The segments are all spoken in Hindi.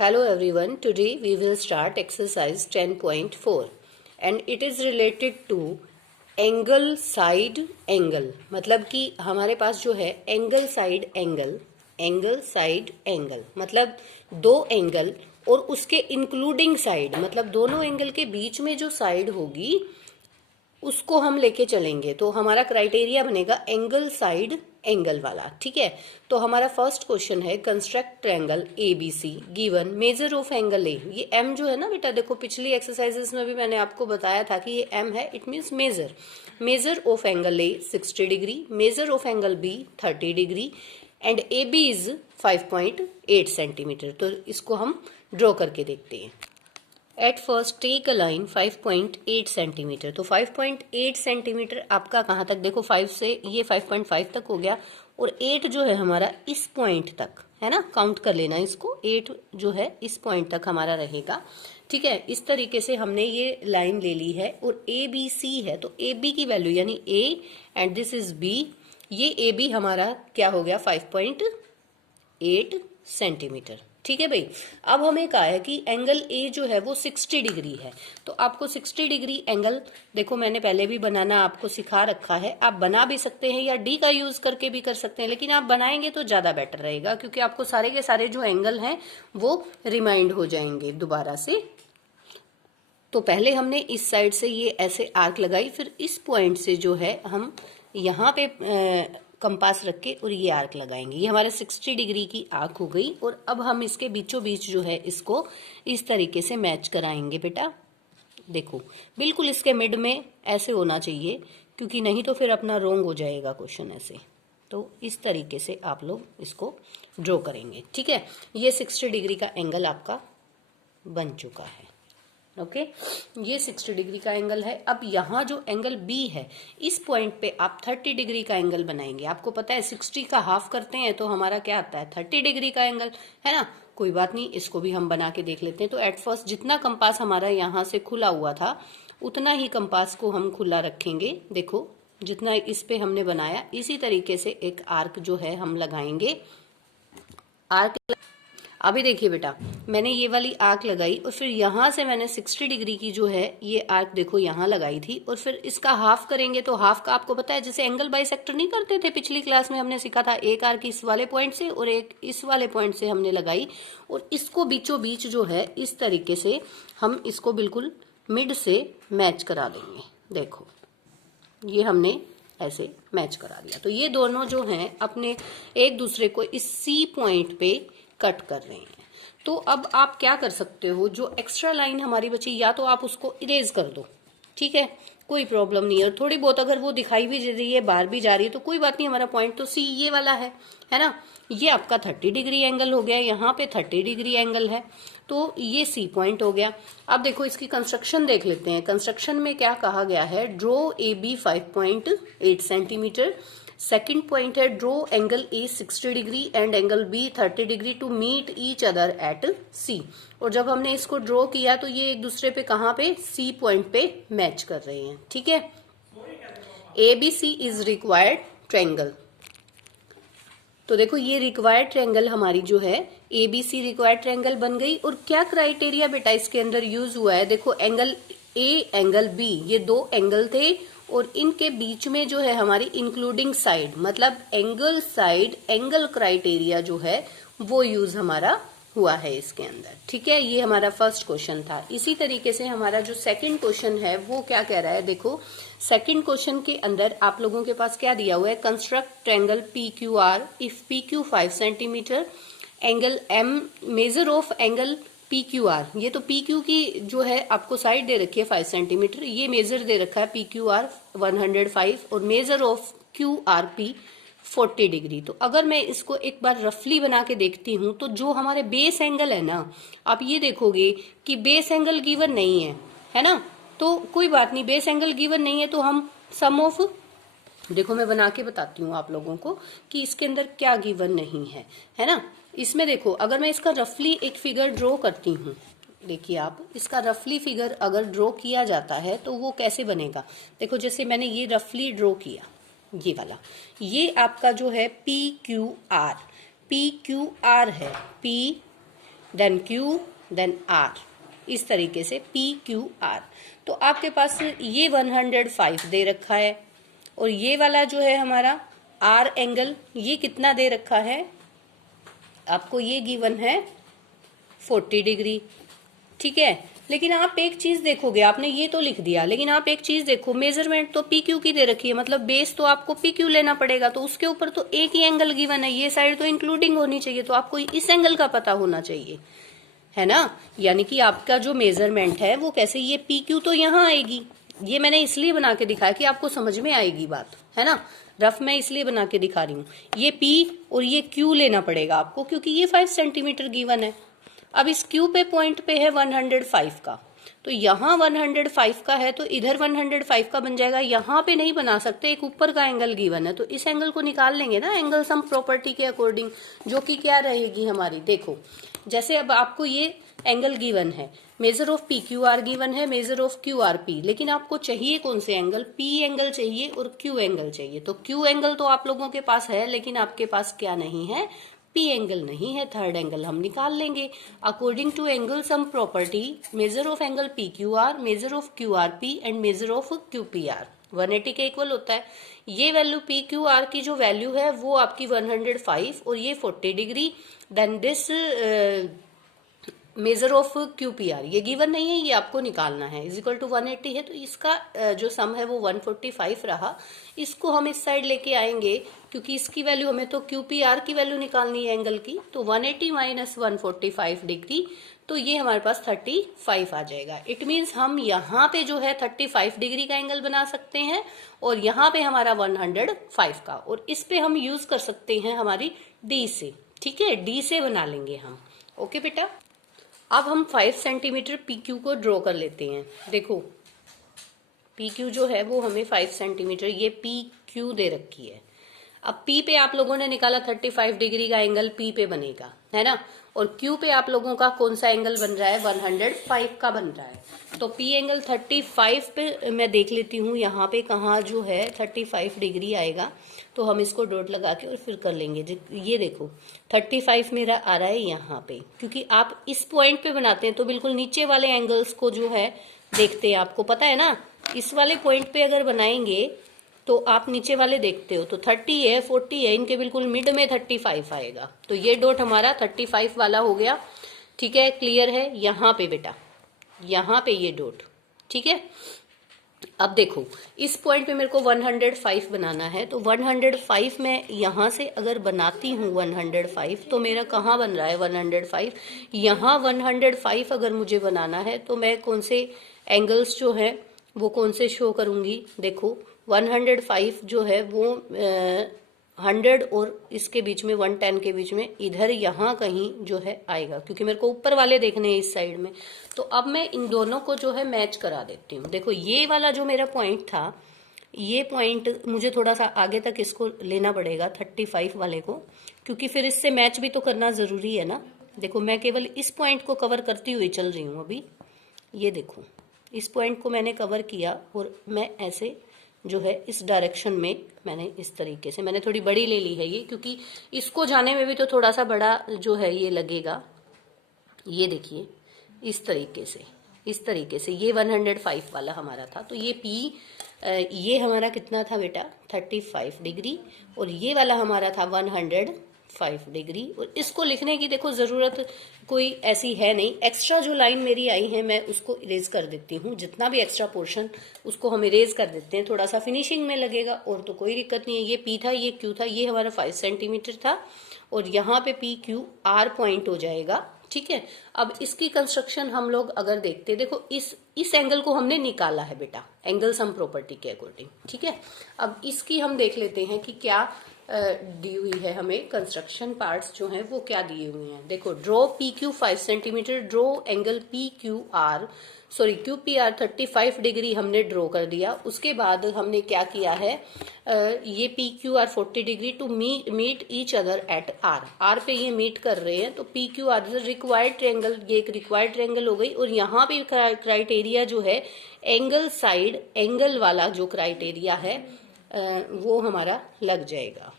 Hello everyone, today we will start exercise 10.4 and it is related to angle side angle. मतलब कि हमारे पास जो है angle side angle मतलब दो एंगल और उसके इंक्लूडिंग साइड, मतलब दोनों एंगल के बीच में जो साइड होगी उसको हम लेके चलेंगे। तो हमारा क्राइटेरिया बनेगा एंगल साइड एंगल वाला। ठीक है, तो हमारा फर्स्ट क्वेश्चन है construct triangle ABC given major of angle ए। ये M जो है ना बेटा, देखो पिछली एक्सरसाइजेस में भी मैंने आपको बताया था कि ये M है, it means measure of angle A 60 degree, measure of angle B 30 degree and AB is 5.8 centimetre. तो इसको हम ड्रॉ करके देखते हैं। At first take a line 5.8 centimetre. तो 5.8 सेंटीमीटर आपका कहाँ तक, देखो 5 से ये 5.5 तक हो गया और 8 जो है हमारा इस पॉइंट तक है ना, काउंट कर लेना इसको। 8 जो है इस पॉइंट तक हमारा रहेगा। ठीक है, इस तरीके से हमने ये लाइन ले ली है और ABC है तो AB की वैल्यू यानी A and this is B, ये AB हमारा क्या हो गया 5.8 सेंटीमीटर। ठीक है भाई, अब हमें कहा है कि एंगल ए जो है वो 60 डिग्री है। तो आपको 60 डिग्री एंगल, देखो मैंने पहले भी बनाना आपको सिखा रखा है, आप बना भी सकते हैं या डी का यूज करके भी कर सकते हैं, लेकिन आप बनाएंगे तो ज्यादा बेटर रहेगा क्योंकि आपको सारे के सारे जो एंगल हैं वो रिमाइंड हो जाएंगे दोबारा से। तो पहले हमने इस साइड से ये ऐसे आर्क लगाई, फिर इस पॉइंट से जो है हम यहाँ पे कंपास रख के और ये आर्क लगाएंगे। ये हमारे 60 डिग्री की आर्क हो गई और अब हम इसके बीचों बीच जो है इसको इस तरीके से मैच कराएंगे बेटा। देखो बिल्कुल इसके मिड में ऐसे होना चाहिए क्योंकि नहीं तो फिर अपना रोंग हो जाएगा क्वेश्चन ऐसे। तो इस तरीके से आप लोग इसको ड्रॉ करेंगे। ठीक है, ये 60 डिग्री का एंगल आपका बन चुका है। ओके, ये 60 डिग्री का एंगल है। अब यहाँ जो एंगल B है इस पॉइंट पे आप 30 डिग्री का एंगल बनाएंगे। आपको पता है 60 का हाफ करते हैं तो हमारा क्या आता है 30 डिग्री का एंगल, है ना। कोई बात नहीं, इसको भी हम बना के देख लेते हैं। तो एट फर्स्ट जितना कंपास हमारा यहाँ से खुला हुआ था उतना ही कंपास को हम खुला रखेंगे। देखो जितना इस पे हमने बनाया इसी तरीके से एक आर्क जो है हम लगाएंगे। आर्क अभी देखिए बेटा, मैंने ये वाली आर्क लगाई और फिर यहाँ से मैंने 60 डिग्री की जो है ये आर्क देखो यहाँ लगाई थी और फिर इसका हाफ करेंगे। तो हाफ का आपको पता है जैसे एंगल बाइसेक्टर नहीं करते थे पिछली क्लास में, हमने सीखा था एक आर्क इस वाले पॉइंट से और एक इस वाले पॉइंट से हमने लगाई और इसको बीचों बीच जो है इस तरीके से हम इसको बिल्कुल मिड से मैच करा देंगे। देखो ये हमने ऐसे मैच करा दिया। तो ये दोनों जो हैं अपने एक दूसरे को इस C पॉइंट पे कट कर रहे हैं। तो अब आप क्या कर सकते हो, जो एक्स्ट्रा लाइन हमारी बची या तो आप उसको इरेज कर दो, ठीक है, कोई प्रॉब्लम नहीं है। थोड़ी बहुत अगर वो दिखाई भी दे रही है, बाहर भी जा रही है तो कोई बात नहीं, हमारा पॉइंट तो C ये वाला है ना। ये आपका 30 डिग्री एंगल हो गया, यहाँ पे 30 डिग्री एंगल है तो ये C पॉइंट हो गया। अब देखो इसकी कंस्ट्रक्शन देख लेते हैं। कंस्ट्रक्शन में क्या कहा गया है, draw AB 5.8 centimetre. Second point है draw angle A 60 degree and angle B 30 degree to meet each other at C। और जब हमने इसको ड्रॉ किया तो ये एक दूसरे पे कहाँ पे C पॉइंट पे मैच कर रहे हैं। ठीक है, ABC इज रिक्वायर्ड ट्रायंगल। तो देखो ये रिक्वायर्ड ट्रायंगल हमारी जो है ABC रिक्वायर्ड ट्रायंगल बन गई। और क्या क्राइटेरिया बेटा इसके अंदर यूज हुआ है, देखो एंगल A एंगल B ये दो एंगल थे और इनके बीच में जो है हमारी इंक्लूडिंग साइड, मतलब एंगल साइड एंगल क्राइटेरिया जो है वो यूज हमारा हुआ है इसके अंदर। ठीक है, ये हमारा फर्स्ट क्वेश्चन था। इसी तरीके से हमारा जो सेकंड क्वेश्चन है वो क्या कह रहा है, देखो सेकंड क्वेश्चन के अंदर आप लोगों के पास क्या दिया हुआ है, construct triangle PQR if PQ 5 centimetre angle M major of angle PQR। ये तो PQ की जो है आपको साइड दे रखी है 5 सेंटीमीटर, ये मेजर दे रखा है PQR 105 और मेजर ऑफ QRP 40 डिग्री। तो अगर मैं इसको एक बार रफली बना के देखती हूँ तो जो हमारे बेस एंगल है ना, आप ये देखोगे कि बेस एंगल गिवन नहीं है ना। तो कोई बात नहीं, बेस एंगल गिवन नहीं है तो हम सम ऑफ, देखो मैं बना के बताती हूँ आप लोगों को कि इसके अंदर क्या गिवन नहीं है ना। इसमें देखो अगर मैं इसका रफली एक फिगर ड्रॉ करती हूँ, देखिए आप इसका रफली फिगर अगर ड्रॉ किया जाता है तो वो कैसे बनेगा, देखो जैसे मैंने ये रफली ड्रॉ किया ये वाला, ये आपका जो है PQR है, देन Q, देन R, इस तरीके से PQR। तो आपके पास ये 105 दे रखा है और ये वाला जो है हमारा R एंगल, ये कितना दे रखा है आपको, ये गिवन है 40 डिग्री, ठीक है। लेकिन आप एक चीज देखोगे, आपने ये तो लिख दिया, लेकिन आप एक चीज देखो, मेजरमेंट तो पी क्यू की दे रखी है, मतलब बेस तो आपको पी क्यू लेना पड़ेगा, तो उसके ऊपर तो एक ही एंगल गिवन है, ये साइड तो इंक्लूडिंग होनी चाहिए, तो आपको इस एंगल का पता होना चाहिए, है ना। यानी कि आपका जो मेजरमेंट है वो कैसे, ये पी क्यू तो यहाँ आएगी, ये मैंने इसलिए बना के दिखाया कि आपको समझ में आएगी बात, है ना। रफ में इसलिए बना के दिखा रही हूँ, ये पी और ये क्यू लेना पड़ेगा आपको, क्योंकि ये 5 सेंटीमीटर गिवन है। अब इस क्यू पे पॉइंट पे है 105 का, तो यहाँ 105 का है तो इधर 105 का बन जाएगा, यहाँ पे नहीं बना सकते, एक ऊपर का एंगल गिवन है, तो इस एंगल को निकाल लेंगे ना एंगल सम प्रॉपर्टी के अकॉर्डिंग, जो कि क्या रहेगी हमारी, देखो जैसे अब आपको ये एंगल गिवन है, measure of P Q R given है, measure of Q R P, लेकिन आपको चाहिए कौन से एंगल, पी एंगल चाहिए और क्यू एंगल चाहिए। तो क्यू एंगल तो आप लोगों के पास है, लेकिन आपके पास क्या नहीं है, पी एंगल नहीं है। थर्ड एंगल हम निकाल लेंगे according to angle sum property, measure of angle P Q R, measure of Q R P and measure of Q P R 180 के इक्वल होता है। ये वैल्यू पी क्यू आर की जो वैल्यू है वो आपकी 105 और ये 40 डिग्री, then this measure of Q P R ये गिवन नहीं है, ये आपको निकालना है, इज इक्वल टू 180 है, तो इसका जो सम है वो 145 रहा। इसको हम इस साइड लेके आएंगे, क्योंकि इसकी वैल्यू हमें तो क्यू पी आर की वैल्यू निकालनी है एंगल की, तो 180 माइनस 145 डिग्री, तो ये हमारे पास 35 आ जाएगा। इट मीन्स हम यहाँ पे जो है 35 डिग्री का एंगल बना सकते हैं और यहाँ पे हमारा 105 का, और इस पे हम यूज कर सकते हैं हमारी डी से, ठीक है, डी से बना लेंगे हम। ओके बेटा, अब हम 5 सेंटीमीटर पी क्यू को ड्रॉ कर लेते हैं। देखो पी क्यू जो है वो हमें 5 सेंटीमीटर, ये पी क्यू दे रखी है। अब पी पे आप लोगों ने निकाला 35 डिग्री का एंगल पी पे बनेगा, है ना, और क्यू पे आप लोगों का कौन सा एंगल बन रहा है, 105 का बन रहा है। तो पी एंगल 35 पे मैं देख लेती हूँ यहाँ पे कहाँ जो है 35 डिग्री आएगा, तो हम इसको डॉट लगा के और फिर कर लेंगे। ये देखो 35 मेरा आ रहा है यहाँ पे, क्योंकि आप इस पॉइंट पे बनाते हैं तो बिल्कुल नीचे वाले एंगल्स को जो है देखते हैं, आपको पता है ना, इस वाले पॉइंट पे अगर बनाएंगे तो आप नीचे वाले देखते हो, तो 30 है 40 है, इनके बिल्कुल मिड में 35 आएगा, तो ये डॉट हमारा 35 वाला हो गया, ठीक है, क्लियर है। यहाँ पे बेटा, यहाँ पे ये डॉट, ठीक है। अब देखो इस पॉइंट पे मेरे को 105 बनाना है, तो 105 मैं यहाँ से अगर बनाती हूँ 105, तो मेरा कहाँ बन रहा है 105, यहाँ 105 अगर मुझे बनाना है तो मैं कौन से एंगल्स जो है वो कौन से शो करूंगी, देखो 105 जो है वो 100 और इसके बीच में 110 के बीच में इधर यहाँ कहीं जो है आएगा, क्योंकि मेरे को ऊपर वाले देखने हैं इस साइड में। तो अब मैं इन दोनों को जो है मैच करा देती हूँ। देखो ये वाला जो मेरा पॉइंट था, ये पॉइंट मुझे थोड़ा सा आगे तक इसको लेना पड़ेगा 35 वाले को, क्योंकि फिर इससे मैच भी तो करना जरूरी है ना। देखो मैं केवल इस पॉइंट को कवर करती हुई चल रही हूँ अभी, ये देखो इस पॉइंट को मैंने कवर किया और मैं ऐसे जो है इस डायरेक्शन में मैंने इस तरीके से, मैंने थोड़ी बड़ी ले ली है ये, क्योंकि इसको जाने में भी तो थोड़ा सा बड़ा जो है ये लगेगा। ये देखिए इस तरीके से ये 105 वाला हमारा था, तो ये पी ये हमारा कितना था बेटा 35 डिग्री, और ये वाला हमारा था 105 डिग्री। और इसको लिखने की देखो जरूरत कोई ऐसी है नहीं, एक्स्ट्रा जो लाइन मेरी आई है मैं उसको इरेज कर देती हूँ, जितना भी एक्स्ट्रा पोर्शन उसको हम इरेज कर देते हैं, थोड़ा सा फिनिशिंग में लगेगा और तो कोई दिक्कत नहीं है। ये पी था, ये क्यू था, ये हमारा 5 सेंटीमीटर था, और यहाँ पे पी क्यू आर पॉइंट हो जाएगा, ठीक है। अब इसकी कंस्ट्रक्शन हम लोग अगर देखते, देखो इस एंगल को हमने निकाला है बेटा एंगल सम प्रॉपर्टी के अकॉर्डिंग, ठीक है। अब इसकी हम देख लेते हैं कि क्या दी हुई है हमें, कंस्ट्रक्शन पार्ट्स जो हैं वो क्या दिए हुए हैं। देखो draw P Q 5 centimetre, draw angle P Q R, sorry Q P R 35 degree हमने ड्रॉ कर दिया। उसके बाद हमने क्या किया है, ये P Q R 40 degree to meet each other at R, R पे ये मीट कर रहे हैं, तो P Q R required triangle, ये एक रिक्वायर्ड ट्रायंगल हो गई। और यहाँ पे क्राइटेरिया जो है एंगल साइड एंगल वाला जो क्राइटेरिया है वो हमारा लग जाएगा।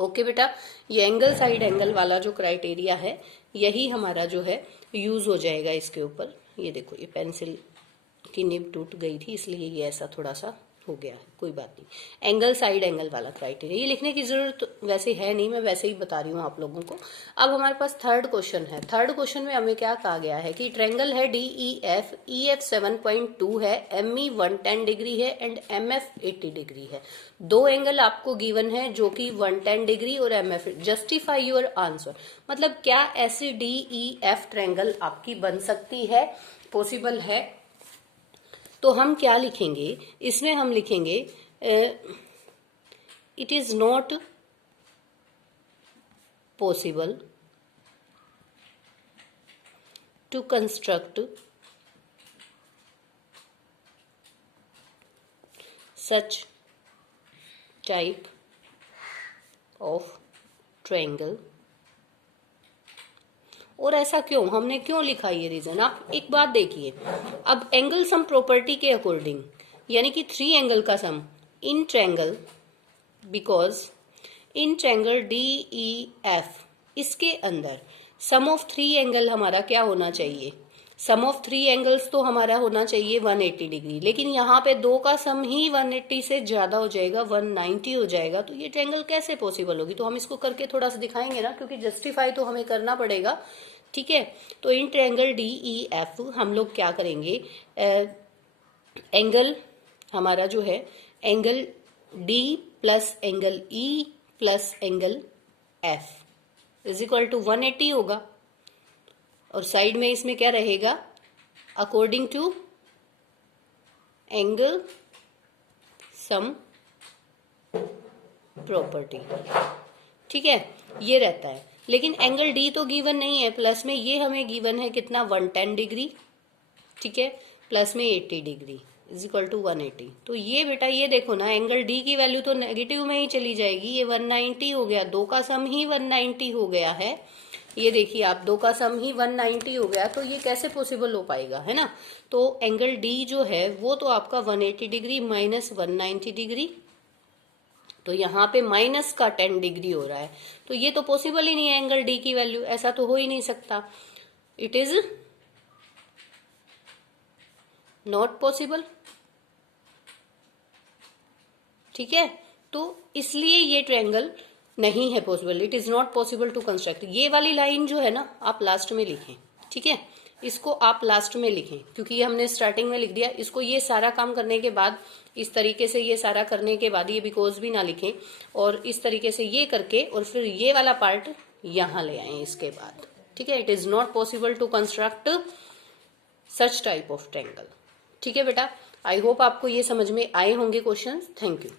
ओके बेटा, ये एंगल साइड एंगल वाला जो क्राइटेरिया है यही हमारा जो है यूज हो जाएगा इसके ऊपर। ये देखो, ये पेंसिल की निब टूट गई थी इसलिए ये ऐसा थोड़ा सा हो गया है, कोई बात नहीं। एंगल साइड एंगल वाला क्राइटेरिया, ये लिखने की जरूरत वैसे है नहीं, मैं वैसे ही बता रही हूँ आप लोगों को। अब हमारे पास थर्ड क्वेश्चन है। थर्ड क्वेश्चन में हमें क्या कहा गया है कि ट्रायंगल है DEF, EF 7.2 है, ME 110 डिग्री है एंड MF 80 डिग्री है। दो एंगल आपको गिवन है जो कि 110 डिग्री और MF। जस्टिफाई योर आंसर, मतलब क्या ऐसी DEF ट्रायंगल आपकी बन सकती है, पॉसिबल है? तो हम क्या लिखेंगे इसमें? हम लिखेंगे it is not possible to construct such type of triangle. और ऐसा क्यों, हमने क्यों लिखा ये रीजन? आप एक बात देखिए, अब एंगल सम प्रॉपर्टी के अकॉर्डिंग, यानी कि थ्री एंगल का sum in triangle, because in triangle DEF, इसके अंदर सम ऑफ थ्री एंगल हमारा क्या होना चाहिए? सम ऑफ थ्री एंगल्स तो हमारा होना चाहिए 180 डिग्री, लेकिन यहाँ पे दो का सम ही 180 से ज्यादा हो जाएगा, 190 हो जाएगा। तो ये ट्रायंगल कैसे पॉसिबल होगी? तो हम इसको करके थोड़ा सा दिखाएंगे ना, क्योंकि जस्टिफाई तो हमें करना पड़ेगा, ठीक है। तो इन ट्रायंगल DEF हम लोग क्या करेंगे, एंगल हमारा जो है angle D plus angle E plus angle F is equal to 180 होगा। और साइड में इसमें क्या रहेगा? According to angle sum property, ठीक है, ये रहता है। लेकिन एंगल D तो गिवन नहीं है, प्लस में ये हमें गिवन है कितना, 110 डिग्री, ठीक है, प्लस में 80 डिग्री इज इक्वल टू 180। तो ये बेटा ये देखो ना, एंगल D की वैल्यू तो नेगेटिव में ही चली जाएगी, ये 190 हो गया, दो का सम ही 190 हो गया है। ये देखिए आप, दो का सम ही 190 हो गया, तो ये कैसे पॉसिबल हो पाएगा, है ना। तो एंगल D जो है वो तो आपका 180 डिग्री माइनस 190 डिग्री, तो यहाँ पे माइनस का 10 डिग्री हो रहा है, तो ये तो पॉसिबल ही नहीं है एंगल D की वैल्यू, ऐसा तो हो ही नहीं सकता। इट इज नॉट पॉसिबल, ठीक है। तो इसलिए ये ट्रायंगल नहीं है possible, it is not possible to construct. ये वाली लाइन जो है ना आप लास्ट में लिखें, ठीक है, इसको आप लास्ट में लिखें, क्योंकि ये हमने स्टार्टिंग में लिख दिया। इसको ये सारा काम करने के बाद, इस तरीके से ये सारा करने के बाद ये बिकॉज भी ना लिखें, और इस तरीके से ये करके और फिर ये वाला पार्ट यहां ले आए इसके बाद, ठीक है। It is not possible to construct such type of triangle, ठीक है बेटा। आई होप आपको ये समझ में आए होंगे क्वेश्चंस। Thank you.